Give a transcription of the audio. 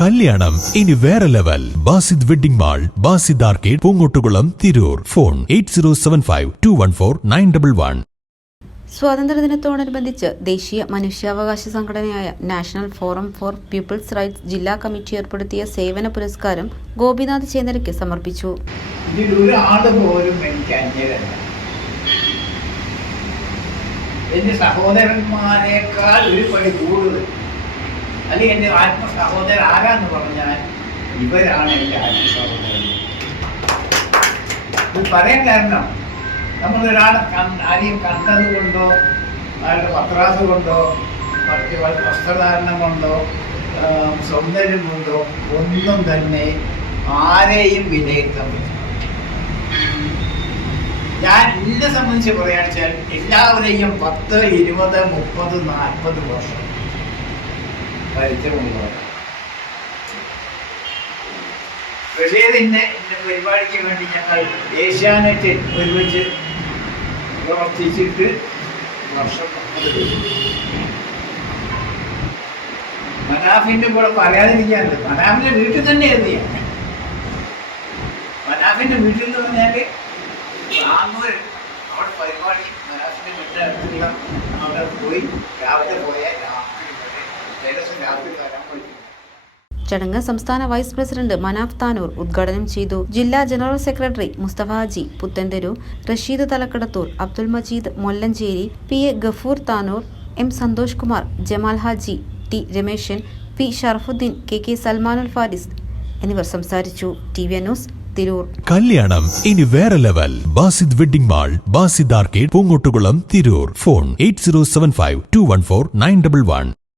കല്യാണം. ഇനി വേറെ level. Basid wedding mall Basid arcade Poongottukulam Tirur. Phone eight zero seven five two one four nine double one. സ്വാതന്ത്ര്യദിനത്തോടനുബന്ധിച്ച് ദേശീയ മനുഷ്യാവകാശ സംഘടനയായ national forum for people's rights ജില്ലാ committee ഏർപ്പെടുത്തിയ സേവന പുരസ്കാരം ഗോപിനാഥ് ചേന്നരയ്ക്ക് സമർപ്പിച്ചു. എന്റെ സഹോദരന്മാരെക്കാൾ ഒരു പടി കൂടുതൽ. അല്ലെങ്കിൽ എന്റെ ആത്മ സഹോദരൻ ആരാന്ന് പറഞ്ഞാൽ ഇവരാണ് എന്റെ ആത്മ സഹോദരൻ ഇത് പറയാൻ കാരണം നമ്മൾ ഒരാളെ ആരെയും കണ്ടത് കൊണ്ടോ അയാളുടെ പത്രാസ് കൊണ്ടോ വസ്ത്രധാരണം കൊണ്ടോ സൗന്ദര്യം കൊണ്ടോ ഒന്നും തന്നെ ആരെയും വിലയിരുത്താൻ ഞാൻ എന്നെ സംബന്ധിച്ച് പറയുകയാണെന്ന് വെച്ചാൽ എല്ലാവരെയും പത്ത് ഇരുപത് മുപ്പത് നാൽപ്പത് വർഷം പരിചയമുള്ളവർ റഷീദിന്റെ എന്റെ പരിപാടിക്ക് വേണ്ടി ഞങ്ങൾ ഏഷ്യാനെറ്റിൽ ഒരുമിച്ച് പ്രവർത്തിച്ചിട്ട് വർഷം മനാഫിന്റെ കൂടെ പറയാതിരിക്കാനുണ്ട് മനാഫിന്റെ വീട്ടിൽ തന്നെ എഴുതിയ മനാഫിന്റെ വീട്ടിൽ എന്ന് പറഞ്ഞാൽ താന്നൂർ അവിടെ പരിപാടി മനാഫിന്റെ വീട്ടിൽ അടുത്തുള്ള അവിടെ പോയി രാവിലെ പോയാൽ ചടങ്ങ് സംസ്ഥാന വൈസ് പ്രസിഡന്റ് മനാഫ് താനൂർ ഉദ്ഘാടനം ചെയ്തു. ജില്ലാ general secretary Mustafaji Puthentheru Rasheed Thalakkadathur Abdul Majeed Mollancheri P A Gafoor Tanur M Santhosh Kumar Jamal Haji T Rameshan P Sharafuddin K K Salmanul Faris എന്നിവർ സംസാരിച്ചു. T V news Tirur. കല്യാണം ഇനി വേറെ level. Basid wedding mall Basid arcade Poongottukulam Tirur. Phone eight zero seven five two one four nine double one.